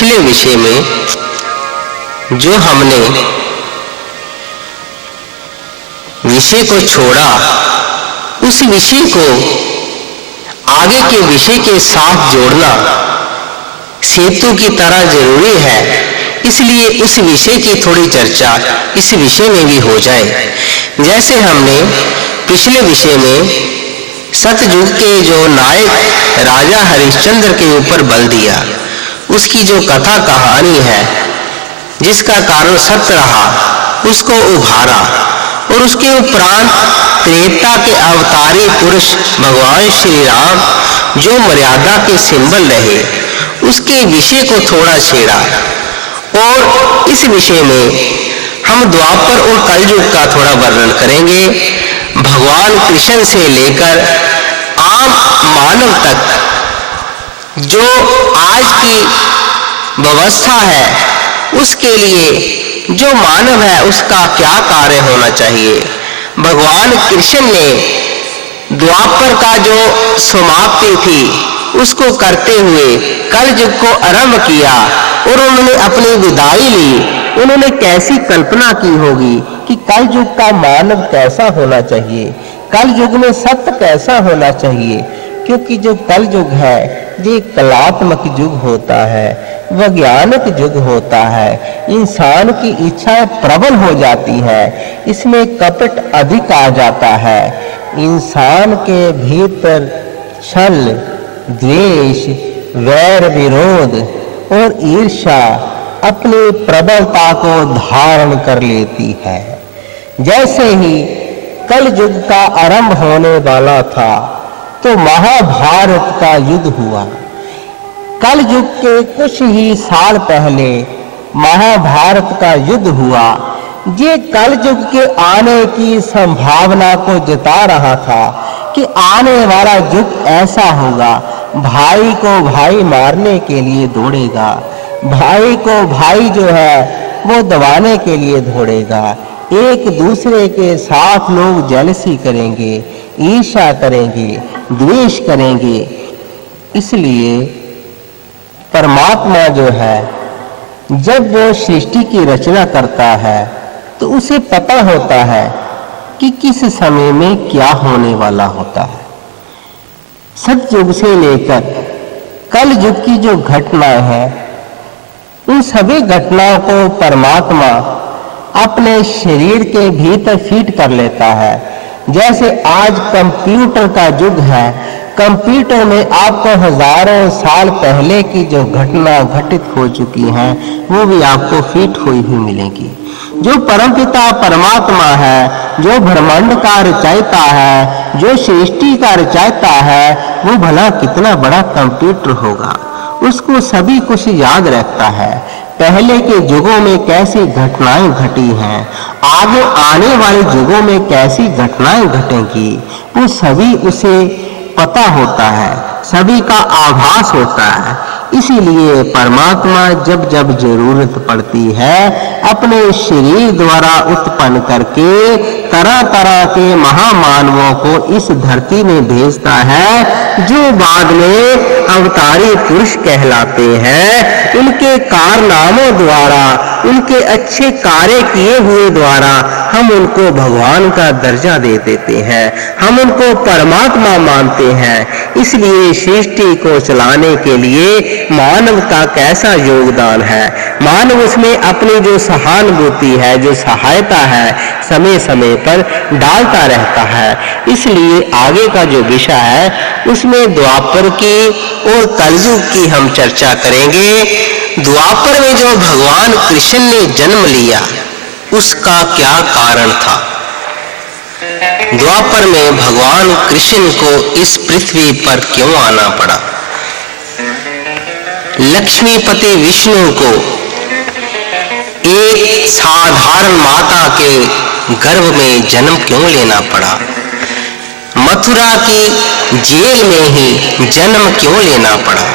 पिछले विषय में जो हमने विषय को छोड़ा, उस विषय को आगे के विषय के साथ जोड़ना सेतु की तरह जरूरी है। इसलिए उस विषय की थोड़ी चर्चा इस विषय में भी हो जाए। जैसे हमने पिछले विषय में सतयुग के जो नायक राजा हरिश्चंद्र के ऊपर बल दिया, उसकी जो कथा कहानी है, जिसका कारण सत्य रहा, उसको उभारा और उसके उपरांत त्रेता के अवतारी पुरुष भगवान श्री राम जो मर्यादा के सिंबल रहे, उसके विषय को थोड़ा छेड़ा। और इस विषय में हम द्वापर और कलयुग का थोड़ा वर्णन करेंगे। भगवान कृष्ण से लेकर आम मानव तक जो आज की व्यवस्था है, उसके लिए जो मानव है उसका क्या कार्य होना चाहिए। भगवान कृष्ण ने द्वापर का जो समाप्ति थी उसको करते हुए कलयुग को आरंभ किया और उन्होंने अपनी विदाई ली। उन्होंने कैसी कल्पना की होगी कि कलयुग का मानव कैसा होना चाहिए, कलयुग में सत्य कैसा होना चाहिए। क्योंकि जो कलयुग है ये कलात्मक युग होता है, वैज्ञानिक युग होता है। इंसान की इच्छाएं प्रबल हो जाती है, इसमें कपट अधिक आ जाता है। इंसान के भीतर छल, द्वेष, वैर विरोध और ईर्ष्या अपनी प्रबलता को धारण कर लेती है। जैसे ही कलयुग का आरंभ होने वाला था तो महाभारत का युद्ध हुआ। कलयुग के कुछ ही साल पहले महाभारत का युद्ध हुआ। ये कलयुग के आने की संभावना को जता रहा था कि आने वाला युग ऐसा होगा, भाई को भाई मारने के लिए दौड़ेगा, भाई को भाई जो है वो दबाने के लिए दौड़ेगा। एक दूसरे के साथ लोग जेलसी करेंगे, ईर्ष्या करेंगे, द्वेष करेंगे। इसलिए परमात्मा जो है जब वो सृष्टि की रचना करता है तो उसे पता होता है कि किस समय में क्या होने वाला होता है। सतयुग से लेकर कल युग की जो घटनाएं हैं, उन सभी घटनाओं को परमात्मा अपने शरीर के भीतर फीड कर लेता है। जैसे आज कंप्यूटर का युग है, कंप्यूटर में आपको हजारों साल पहले की जो घटना घटित हो चुकी हैं वो भी आपको फिट हुई हुई मिलेगी। जो परमपिता परमात्मा है, जो ब्रह्मांड का रचयिता है, जो सृष्टि का रचयिता है, वो भला कितना बड़ा कंप्यूटर होगा। उसको सभी कुछ याद रखता है। पहले के युगों में कैसी घटनाएं घटी हैं, आगे आने वाले युगों में कैसी घटनाएं घटेंगी, वो सभी उसे पता होता है, सभी का आभास होता है। इसीलिए परमात्मा जब जब जरूरत पड़ती है अपने शरीर द्वारा उत्पन्न करके तरह तरह के महामानवों को इस धरती में भेजता है, जो बाद में अवतारी पुरुष कहलाते हैं। उनके कारनामों द्वारा, उनके अच्छे कार्य किए हुए द्वारा हम उनको भगवान का दर्जा दे देते हैं, हम उनको परमात्मा मानते हैं। इसलिए सृष्टि को चलाने के लिए मानव का कैसा योगदान है। मानव उसमें अपनी जो सहानुभूति है, जो सहायता है, समय समय पर डालता रहता है। इसलिए आगे का जो विषय है उसमें द्वापर की और कलयुग की हम चर्चा करेंगे। द्वापर में जो भगवान कृष्ण ने जन्म लिया उसका क्या कारण था। द्वापर में भगवान कृष्ण को इस पृथ्वी पर क्यों आना पड़ा। लक्ष्मीपति विष्णु को एक साधारण माता के गर्भ में जन्म क्यों लेना पड़ा। मथुरा की जेल में ही जन्म क्यों लेना पड़ा।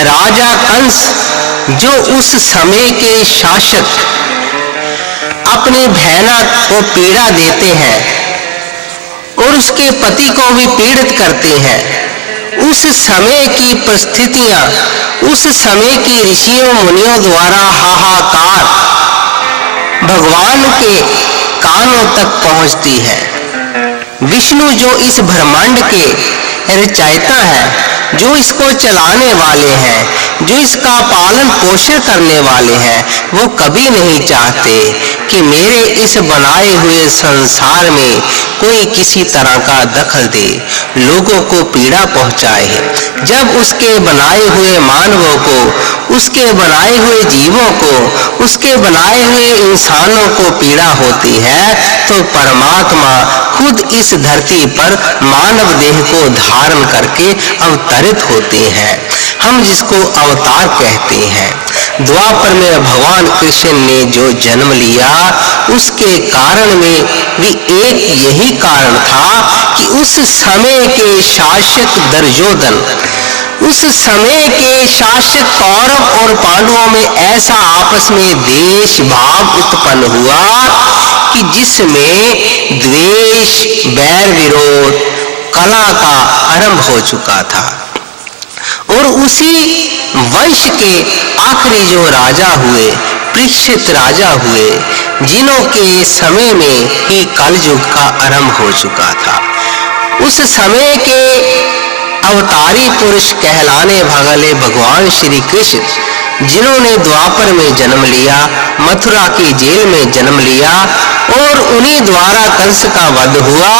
राजा कंस जो उस समय के शासक अपनी बहना को पीड़ा देते हैं और उसके पति को भी पीड़ित करते हैं, उस समय की परिस्थितियां, उस समय की ऋषियों मुनियों द्वारा हाहाकार भगवान के कानों तक पहुंचती है। विष्णु जो इस ब्रह्मांड के रचयिता है, जो इसको चलाने वाले हैं, जो इसका पालन पोषण करने वाले हैं, वो कभी नहीं चाहते कि मेरे इस बनाए हुए संसार में कोई किसी तरह का दखल दे, लोगों को पीड़ा पहुंचाए। जब उसके बनाए हुए मानवों को, उसके बनाए हुए जीवों को, उसके बनाए हुए इंसानों को पीड़ा होती है, तो परमात्मा खुद इस धरती पर मानव देह को धारण करके अवतरित होते हैं। हम जिसको अवतार कहते हैं। द्वापर में भगवान कृष्ण ने जो जन्म लिया, उसके कारण में भी एक यही कारण था कि उस समय के शासक दुर्योधन, उस समय के शासक कौरव और पांडवों में ऐसा आपस में देश भाव उत्पन्न हुआ कि जिसमें द्वेष, बैर विरोध, कला का आरंभ हो चुका था। और उसी वंश के आखिरी जो राजा हुए, परीक्षित राजा हुए, जिन्हों के समय में ही कलयुग का आरंभ हो चुका था। उस समय के अवतारी पुरुष कहलाने वाले भगवान श्री कृष्ण, जिन्होंने द्वापर में जन्म लिया, मथुरा की जेल में जन्म लिया और उन्हीं द्वारा कंस का वध हुआ,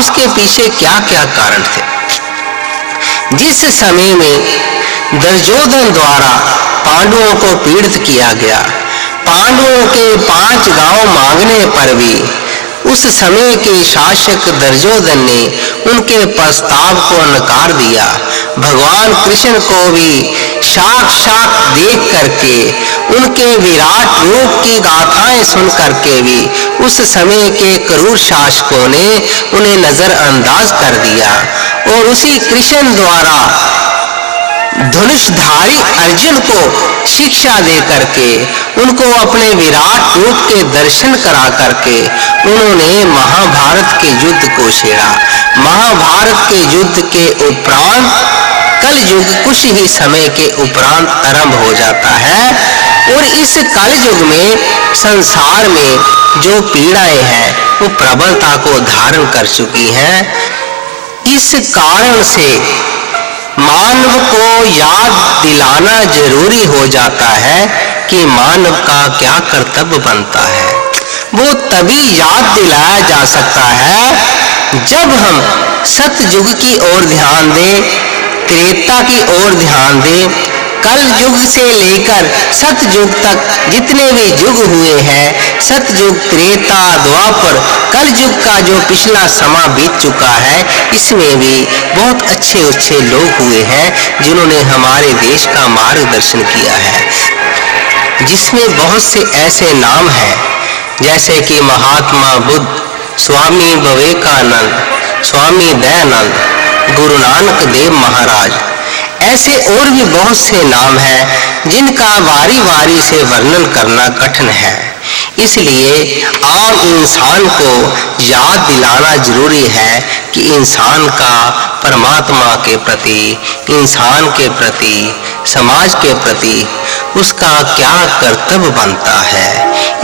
उसके पीछे क्या क्या कारण थे। जिस समय में दुर्योधन द्वारा पांडवों को पीड़ित किया गया, पांडवों के 5 गांव मांगने पर भी उस समय के शासक दुर्योधन ने उनके प्रस्ताव को नकार दिया। भगवान कृष्ण को भी साक्षात देख करके, उनके विराट रूप की गाथाएं सुन करके भी उस समय के क्रूर शासकों ने उन्हें नजरअंदाज कर दिया। और उसी कृष्ण द्वारा धनुषधारी अर्जुन को शिक्षा दे करके, उनको अपने विराट रूप के दर्शन करा करके उन्होंने महाभारत के युद्ध को छेड़ा। महाभारत के युद्ध के उपरांत कल युग कुछ ही समय के उपरांत आरंभ हो जाता है। और इस कल युग में संसार में जो पीड़ाएं हैं वो प्रबलता को धारण कर चुकी हैं। इस कारण से मानव को याद दिलाना जरूरी हो जाता है कि मानव का क्या कर्तव्य बनता है। वो तभी याद दिलाया जा सकता है जब हम सतयुग की ओर ध्यान दें, त्रेता की ओर ध्यान दें। कल युग से लेकर सतयुग तक जितने भी युग हुए हैं, सतयुग, त्रेता, द्वापर, कल युग का जो पिछला समा बीत चुका है, इसमें भी बहुत अच्छे अच्छे लोग हुए हैं जिन्होंने हमारे देश का मार्गदर्शन किया है, जिसमें बहुत से ऐसे नाम हैं जैसे कि महात्मा बुद्ध, स्वामी विवेकानंद, स्वामी दयानंद, गुरु नानक देव महाराज। ऐसे और भी बहुत से नाम हैं जिनका वारी वारी से वर्णन करना कठिन है। इसलिए आम इंसान को याद दिलाना जरूरी है कि इंसान का परमात्मा के प्रति, इंसान के प्रति, समाज के प्रति उसका क्या कर्तव्य बनता है।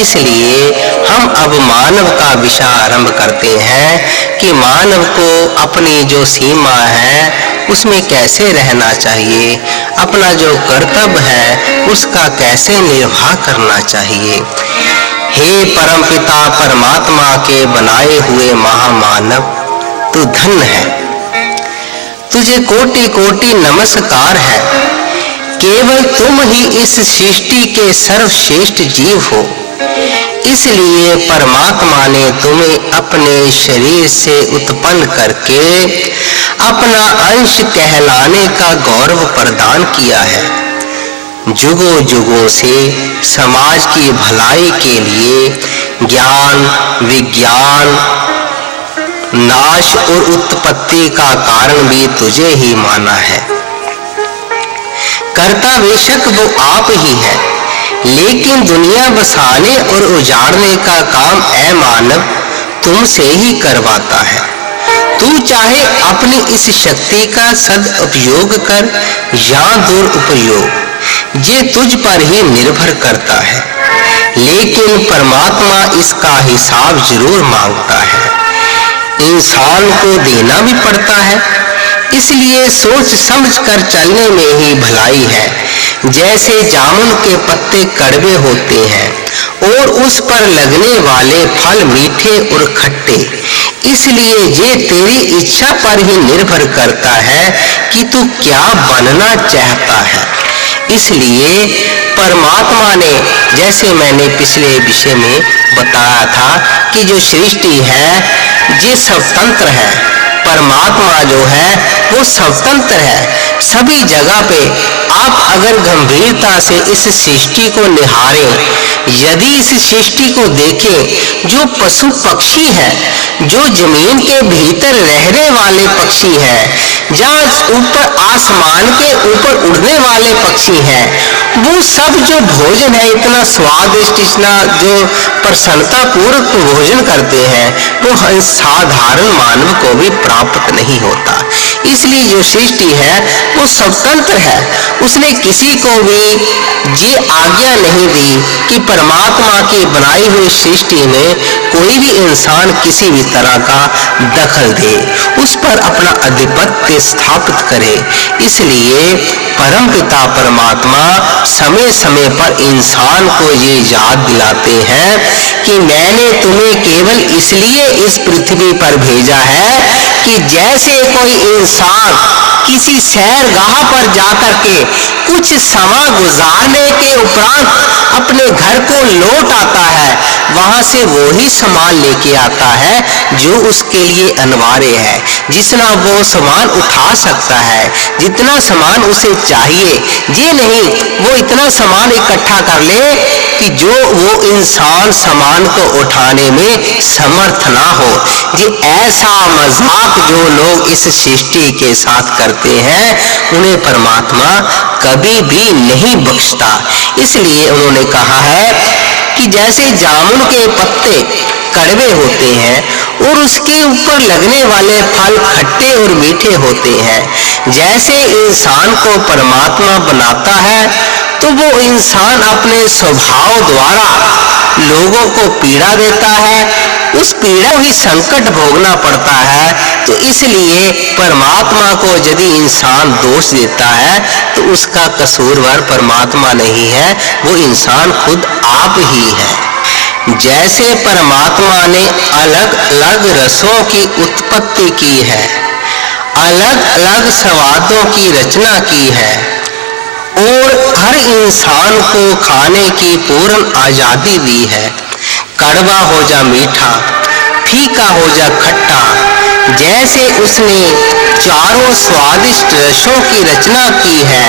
इसलिए हम अब मानव का विषय आरंभ करते हैं कि मानव को अपनी जो सीमा है उसमें कैसे रहना चाहिए, अपना जो कर्तव्य है उसका कैसे निर्वाह करना चाहिए। हे परमपिता परमात्मा के बनाए हुए महामानव, तू धन्य है, तुझे कोटि कोटि नमस्कार है। केवल तुम ही इस सृष्टि के सर्वश्रेष्ठ जीव हो, इसलिए परमात्मा ने तुम्हें अपने शरीर से उत्पन्न करके अपना अंश कहलाने का गौरव प्रदान किया है। जुगों जुगों से समाज की भलाई के लिए ज्ञान, विज्ञान, नाश और उत्पत्ति का कारण भी तुझे ही माना है। कर्ता बेशक वो आप ही है, लेकिन दुनिया बसाने और उजाड़ने का काम ऐ मानव तुमसे ही करवाता है। तू चाहे अपनी इस शक्ति का सदुपयोग कर या दुरुपयोग, ये तुझ पर ही निर्भर करता है, लेकिन परमात्मा इसका हिसाब जरूर मांगता है। इंसान को देना भी पड़ता है, इसलिए सोच समझ कर चलने में ही भलाई है। जैसे जामुन के पत्ते कड़वे होते हैं और उस पर लगने वाले फल मीठे और खट्टे, इसलिए ये तेरी इच्छा पर ही निर्भर करता है कि तू क्या बनना चाहता है। इसलिए परमात्मा ने, जैसे मैंने पिछले विषय में बताया था कि जो सृष्टि है ये स्वतंत्र है, परमात्मा जो है वो स्वतंत्र है। सभी जगह पे आप अगर गंभीरता से इस सृष्टि को निहारें, यदि इस सृष्टि को देखें, जो पशु पक्षी है, जो जमीन के भीतर रहने वाले पक्षी हैं, जहाँ ऊपर आसमान के ऊपर उड़ने वाले पक्षी हैं, वो सब जो भोजन है इतना स्वादिष्ट, इतना जो प्रसन्नता पूर्वक भोजन करते हैं, वो साधारण मानव को भी प्राप्त नहीं होता। इसलिए जो सृष्टि है वो स्वतंत्र है, उसने किसी को भी ये आज्ञा नहीं दी कि परमात्मा की बनाई हुई सृष्टि में कोई भी इंसान किसी भी तरह का दखल दे, उस पर अपना आधिपत्य स्थापित करे। इसलिए परमपिता परमात्मा समय समय पर इंसान को ये याद दिलाते हैं कि मैंने तुम्हें केवल इसलिए इस पृथ्वी पर भेजा है कि जैसे कोई इंसान किसी सैरगाह पर जाकर के कुछ समय गुजारने के उपरांत अपने घर को लौट आता है, वहां से वो ही सामान लेके आता है जो उसके लिए अनिवार्य है, जितना वो सामान उठा सकता है, जितना सामान उसे चाहिए। ये नहीं वो इतना सामान इकट्ठा कर ले कि जो वो इंसान सामान को उठाने में समर्थ ना हो। ये ऐसा मजाक जो लोग इस सृष्टि के साथ करते हैं, उन्हें परमात्मा कभी भी नहीं बख्शता। इसलिए उन्होंने कहा है कि जैसे जामुन के पत्ते कड़वे होते हैं और उसके ऊपर लगने वाले फल खट्टे और मीठे होते हैं, जैसे इंसान को परमात्मा बनाता है तो वो इंसान अपने स्वभाव द्वारा लोगों को पीड़ा देता है, उस पीड़ा ही संकट भोगना पड़ता है। तो इसलिए परमात्मा को यदि इंसान दोष देता है तो उसका कसूरवार परमात्मा नहीं है, वो इंसान खुद आप ही है। जैसे परमात्मा ने अलग अलग रसों की उत्पत्ति की है, अलग अलग स्वादों की रचना की है और हर इंसान को खाने की पूर्ण आजादी दी है, कड़वा हो जा मीठा, फीका हो जा खट्टा, जैसे उसने चारों स्वादिष्ट रसों की रचना की है,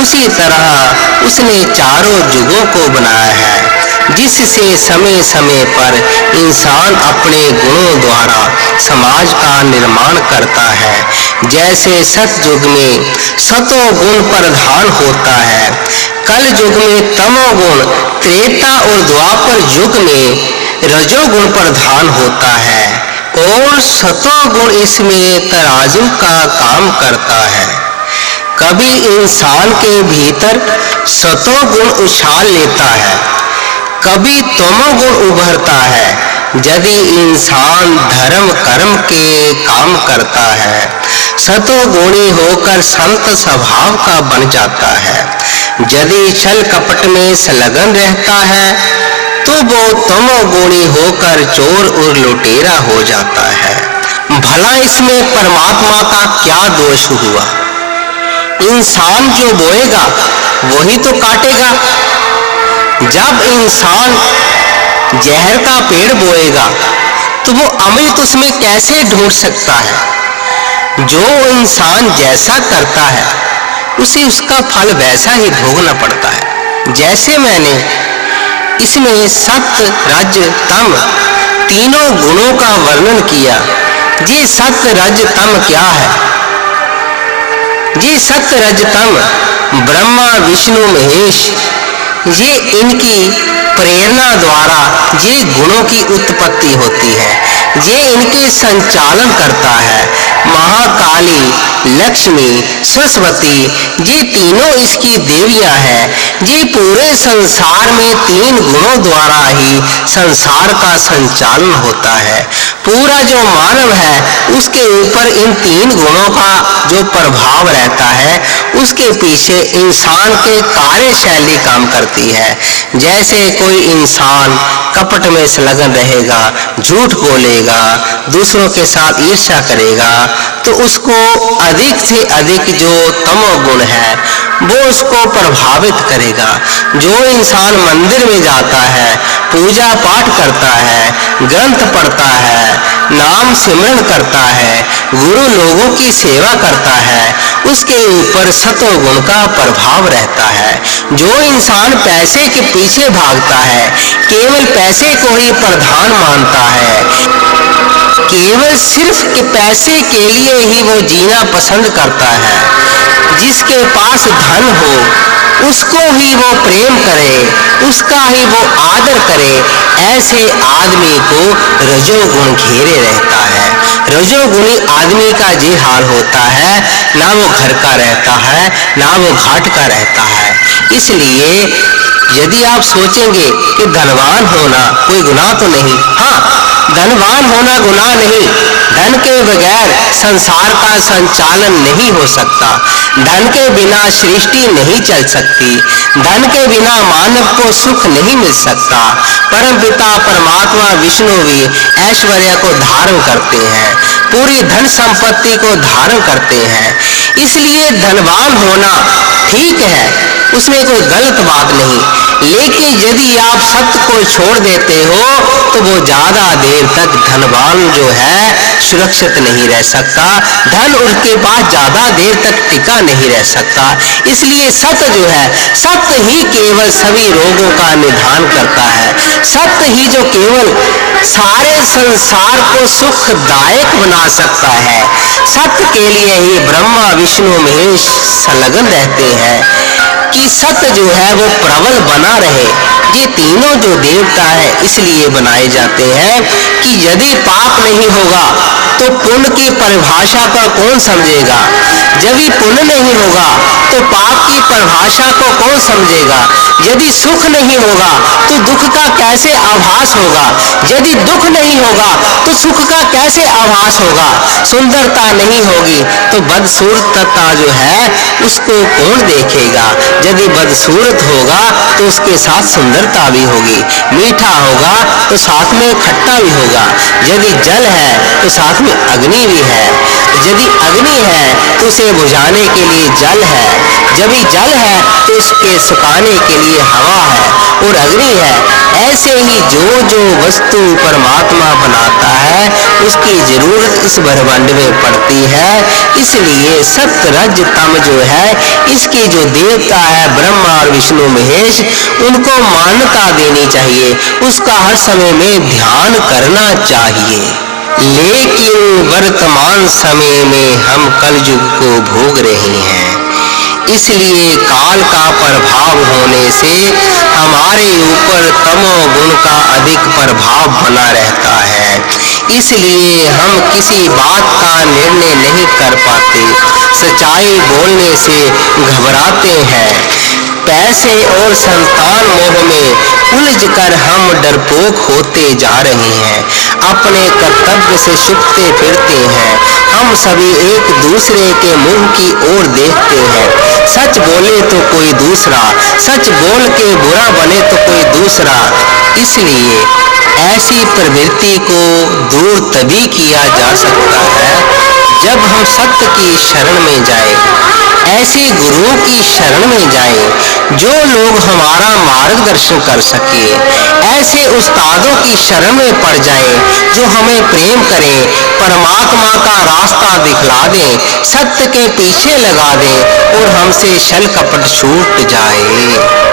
उसी तरह उसने चारों युगों को बनाया है, जिससे समय समय पर इंसान अपने गुणों द्वारा समाज का निर्माण करता है। जैसे सतयुग में सतोगुण प्रधान होता है, कल युग में तमोगुण, त्रेता और द्वापर युग में रजोगुण प्रधान होता है और सतोगुण इसमें तराजू का काम करता है। कभी इंसान के भीतर सतोगुण उछाल लेता है, कभी तमोगुण उभरता है। यदि इंसान धर्म कर्म के काम करता है, सतोगुणी होकर संत स्वभाव का बन जाता है। यदि छल कपट में संलग्न रहता है तो वो तमोगुणी होकर चोर और लुटेरा हो जाता है। भला इसमें परमात्मा का क्या दोष हुआ? इंसान जो बोएगा वही तो काटेगा। जब इंसान जहर का पेड़ बोएगा तो वो अमृत उसमें कैसे ढूंढ सकता है? जो इंसान जैसा करता है उसे उसका फल वैसा ही भोगना पड़ता है। जैसे मैंने इसमें सत्य रज तम तीनों गुणों का वर्णन किया। ये सत्य रज तम क्या है? ये सत्य रज तम ब्रह्मा विष्णु महेश, ये इनकी प्रेरणा द्वारा ये गुणों की उत्पत्ति होती है। ये इनके संचालन करता है। महाकाली, लक्ष्मी, सरस्वती, ये तीनों इसकी देवियां हैं। ये पूरे संसार में 3 गुणों द्वारा ही संसार का संचालन होता है। पूरा जो मानव है उसके ऊपर इन 3 गुणों का जो प्रभाव रहता है, उसके पीछे इंसान के कार्यशैली काम करती है। जैसे कोई इंसान कपट में संलग्न रहेगा, झूठ बोलेगा, दूसरों के साथ ईर्ष्या करेगा, तो उसको अधिक से अधिक जो तमोगुण है वो उसको प्रभावित करेगा। जो इंसान मंदिर में जाता है, पूजा पाठ करता है, ग्रंथ पढ़ता है, नाम सिमरन करता है, गुरु लोगों की सेवा करता है, उसके ऊपर सतोगुण का प्रभाव रहता है। जो इंसान पैसे के पीछे भागता है, केवल पैसे को ही प्रधान मानता है, केवल सिर्फ के पैसे के लिए ही वो जीना पसंद करता है, जिसके पास धन हो उसको ही वो प्रेम करे, उसका ही वो आदर करे, ऐसे आदमी को रजोगुण घेरे रहता है। रजोगुणी आदमी का ये हाल होता है, ना वो घर का रहता है, ना वो घाट का रहता है। इसलिए यदि आप सोचेंगे कि धनवान होना कोई गुनाह तो नहीं, हाँ, धनवान होना गुनाह नहीं। धन के बगैर संसार का संचालन नहीं हो सकता। धन के बिना सृष्टि नहीं चल सकती। धन के बिना मानव को सुख नहीं मिल सकता। परम पिता परमात्मा विष्णु भी ऐश्वर्य को धारण करते हैं, पूरी धन संपत्ति को धारण करते हैं। इसलिए धनवान होना ठीक है, उसमें कोई गलत बात नहीं, लेकिन यदि आप सत्य को छोड़ देते हो तो वो ज्यादा देर तक धनवान जो है सुरक्षित नहीं रह सकता। धन उसके पास ज्यादा देर तक टिका नहीं रह सकता। इसलिए सत्य जो है, सत्य ही केवल सभी रोगों का निदान करता है। सत्य ही जो केवल सारे संसार को सुखदायक बना सकता है। सत्य के लिए ही ब्रह्मा विष्णु महेश संलग्न रहते हैं कि सत्य जो है वो प्रबल बना रहे। ये तीनों जो देवता है इसलिए बनाए जाते हैं कि यदि पाप नहीं होगा तो पुण्य की परिभाषा को कौन समझेगा। जब भी पुण्य नहीं होगा तो पाप की परिभाषा को कौन समझेगा। यदि सुख नहीं होगा तो दुख का कैसे आभास होगा। यदि दुख नहीं होगा तो सुख का कैसे आभास होगा। सुंदरता नहीं होगी तो बदसूरतता जो है उसको कौन देखेगा। यदि बदसूरत होगा तो उसके साथ सुंदरता भी होगी। मीठा होगा तो साथ में खट्टा भी होगा। यदि जल है तो साथ में अग्नि भी है। यदि अग्नि है तो उसे बुझाने के लिए जल है। जब भी जल है तो उसके सुखाने के लिए हवा है और अग्नि है। ऐसे ही जो जो वस्तु परमात्मा बनाता है उसकी जरूरत इस ब्रह्मांड में पड़ती है। इसलिए सत्य रज तम जो है इसकी जो देवता है ब्रह्मा और विष्णु महेश, उनको मान्यता देनी चाहिए, उसका हर समय में ध्यान करना चाहिए। लेकिन वर्तमान समय में हम कलयुग को भोग रहे हैं, इसलिए काल का प्रभाव होने से हमारे ऊपर तमोगुण का अधिक प्रभाव बना रहता है। इसलिए हम किसी बात का निर्णय नहीं कर पाते, सच्चाई बोलने से घबराते हैं। पैसे और संतान मोह में उलझकर हम डरपोक होते जा रहे हैं, अपने कर्तव्य से छुपते फिरते हैं। हम सभी एक दूसरे के मुंह की ओर देखते हैं। सच बोले तो कोई दूसरा, सच बोल के बुरा बने तो कोई दूसरा। इसलिए ऐसी प्रवृत्ति को दूर तभी किया जा सकता है जब हम सत्य की शरण में जाएं, ऐसे गुरुओं की शरण में जाएं जो लोग हमारा मार्गदर्शन कर सके। ऐसे उस्तादों की शरण में पड़ जाएं जो हमें प्रेम करें, परमात्मा का रास्ता दिखला दें, सत्य के पीछे लगा दें और हमसे छल कपट छूट जाए।